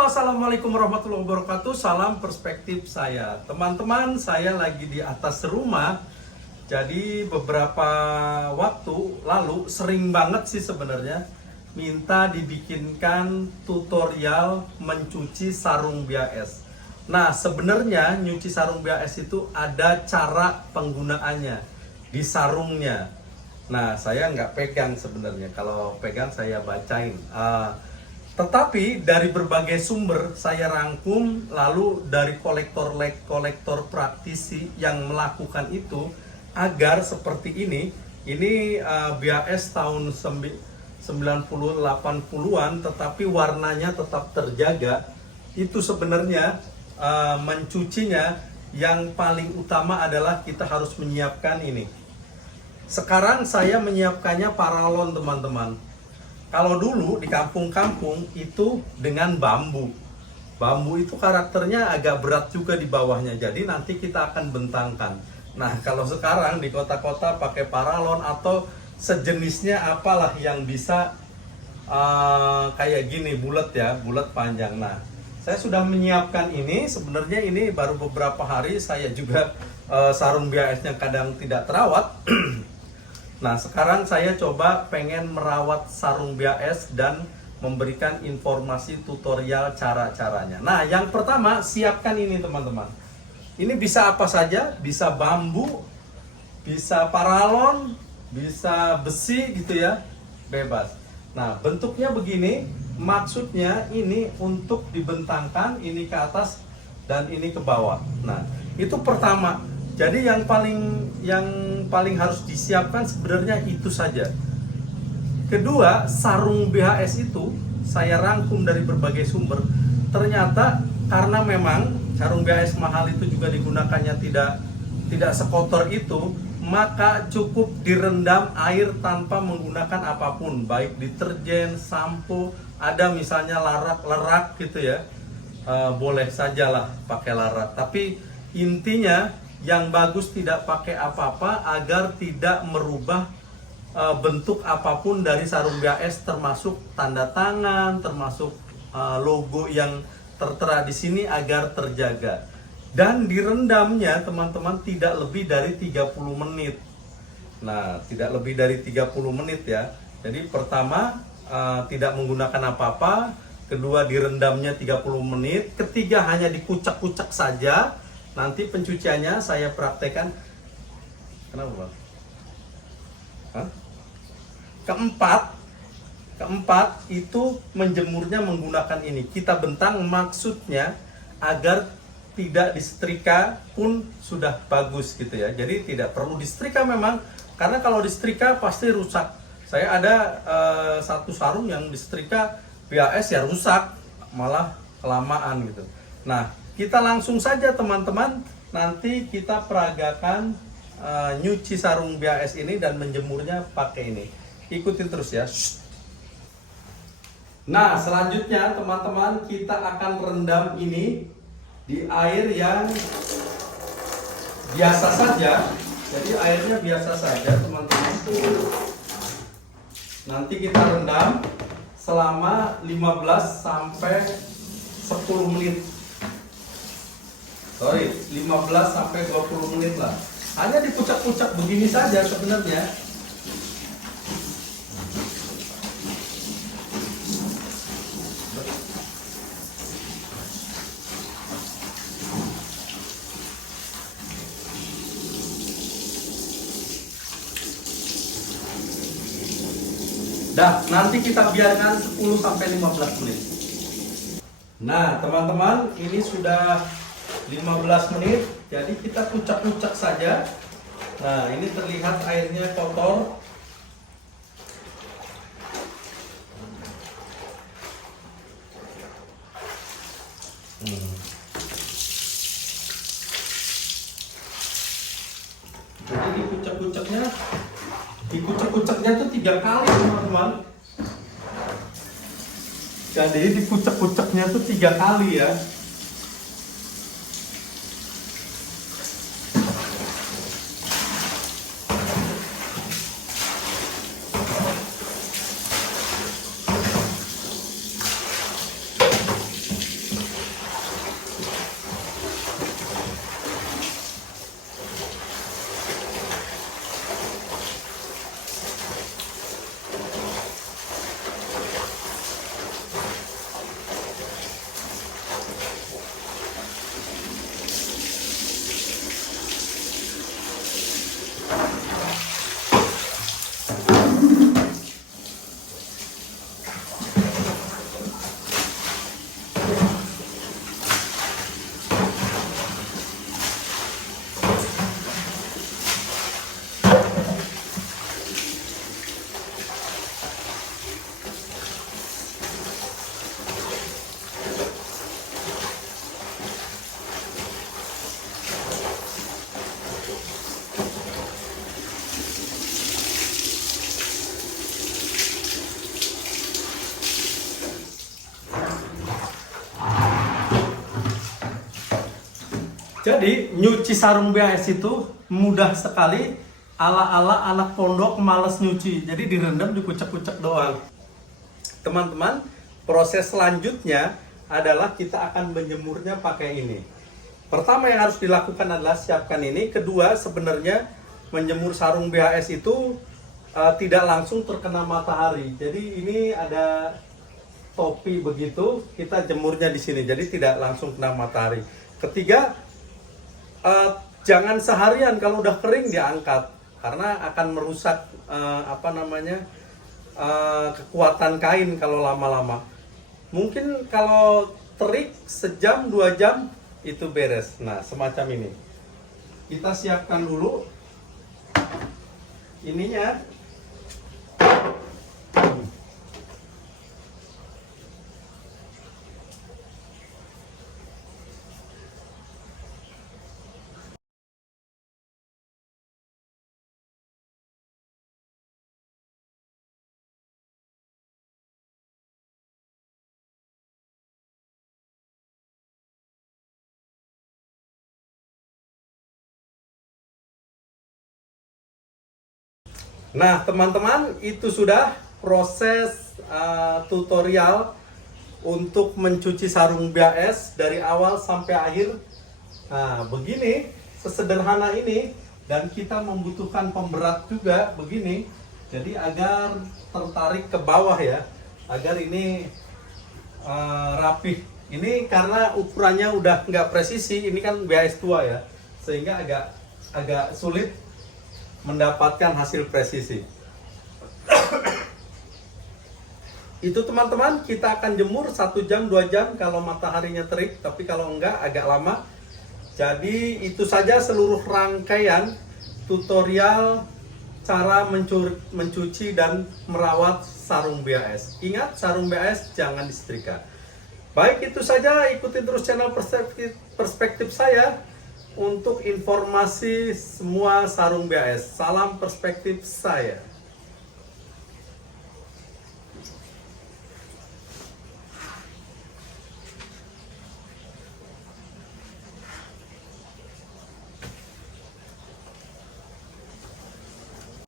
Halo, assalamualaikum warahmatullahi wabarakatuh. Salam perspektif saya, teman-teman. Saya lagi di atas rumah. Jadi beberapa waktu lalu sering banget sih sebenarnya minta dibikinkan tutorial mencuci sarung bias. Nah, sebenarnya nyuci sarung bias itu ada cara penggunaannya di sarungnya. Nah, saya nggak pegang sebenarnya. Kalau pegang saya bacain. Tetapi dari berbagai sumber saya rangkum, lalu dari kolektor praktisi yang melakukan itu agar seperti ini. Ini BAS tahun 90-80-an, tetapi warnanya tetap terjaga. Itu sebenarnya mencucinya yang paling utama adalah kita harus menyiapkan ini. Sekarang saya menyiapkannya paralon, teman-teman. Kalau dulu di kampung-kampung itu dengan bambu. Bambu itu karakternya agak berat juga di bawahnya. Jadi nanti kita akan bentangkan. Nah, kalau sekarang di kota-kota pakai paralon atau sejenisnya apalah yang bisa kayak gini, bulat ya, bulat panjang. Nah, saya sudah menyiapkan ini. Sebenarnya ini baru beberapa hari saya juga sarung biasnya kadang tidak terawat. Nah, sekarang saya coba pengen merawat sarung bias dan memberikan informasi tutorial cara-caranya. Nah, yang pertama siapkan ini, teman-teman. Ini bisa apa saja, bisa bambu, bisa paralon, bisa besi gitu ya, bebas. Nah, bentuknya begini, maksudnya ini untuk dibentangkan, ini ke atas dan ini ke bawah. Nah, itu pertama. Jadi yang paling harus disiapkan sebenarnya itu saja. Kedua, sarung BHS itu saya rangkum dari berbagai sumber. Ternyata karena memang sarung BHS mahal itu juga digunakannya tidak sekotor itu, maka cukup direndam air tanpa menggunakan apapun, baik deterjen, sampo, ada misalnya lerak gitu ya. Boleh sajalah pakai larak. Tapi intinya yang bagus tidak pakai apa-apa agar tidak merubah bentuk apapun dari sarung BAS, termasuk tanda tangan, termasuk logo yang tertera di sini agar terjaga. Dan direndamnya teman-teman tidak lebih dari 30 menit. Nah, tidak lebih dari 30 menit ya. Jadi pertama tidak menggunakan apa-apa, kedua direndamnya 30 menit, ketiga hanya dikucek-kucek saja. Nanti pencuciannya saya praktekkan. Kenapa, Bang? Hah? Keempat itu menjemurnya menggunakan ini. Kita bentang maksudnya agar tidak disetrika pun sudah bagus gitu ya. Jadi tidak perlu disetrika memang, karena kalau disetrika pasti rusak. Saya ada satu sarung yang disetrika BAS ya rusak, malah kelamaan gitu. Nah, kita langsung saja teman-teman, nanti kita peragakan nyuci sarung BAS ini dan menjemurnya pakai ini. Ikutin terus ya. Nah, selanjutnya teman-teman, kita akan rendam ini di air yang biasa saja. Jadi airnya biasa saja teman-teman. Nanti kita rendam selama 15 sampai 10 menit. 15 sampai 20 menit lah. Hanya dipucak-pucak begini saja sebenarnya. Dah, nanti kita biarkan 10 sampai 15 menit. Nah, teman-teman, ini sudah 15 menit, jadi kita kucak-kucak saja. Nah, ini terlihat airnya kotor. Jadi dikucek-kuceknya tuh 3 kali, teman-teman. Jadi dikucek-kuceknya tuh 3 kali ya. Jadi nyuci sarung BAS itu mudah sekali, ala-ala anak pondok males nyuci. Jadi direndam, dikucek-kucek doang. Teman-teman, proses selanjutnya adalah kita akan menjemurnya pakai ini. Pertama yang harus dilakukan adalah siapkan ini. Kedua, sebenarnya menjemur sarung BHS itu tidak langsung terkena matahari. Jadi ini ada topi begitu, kita jemurnya di sini. Jadi tidak langsung kena matahari. Ketiga, jangan seharian, kalau udah kering diangkat karena akan merusak kekuatan kain kalau lama-lama. Mungkin kalau terik sejam 2 jam itu beres. Nah, semacam ini. Kita siapkan dulu ininya. Nah, teman-teman, itu sudah proses tutorial untuk mencuci sarung BAS dari awal sampai akhir. Nah, begini, sesederhana ini, dan kita membutuhkan pemberat juga begini. Jadi agar tertarik ke bawah ya, agar ini rapih. Ini karena ukurannya udah nggak presisi, ini kan BAS tua ya, sehingga agak sulit mendapatkan hasil presisi. Itu teman-teman, kita akan jemur 1 jam 2 jam kalau mataharinya terik, tapi kalau enggak agak lama. Jadi itu saja seluruh rangkaian tutorial cara mencuci dan merawat sarung BAS. Ingat, sarung BAS jangan disetrika. Baik, itu saja, ikuti terus channel perspektif saya untuk informasi semua sarung BAS. Salam perspektif saya.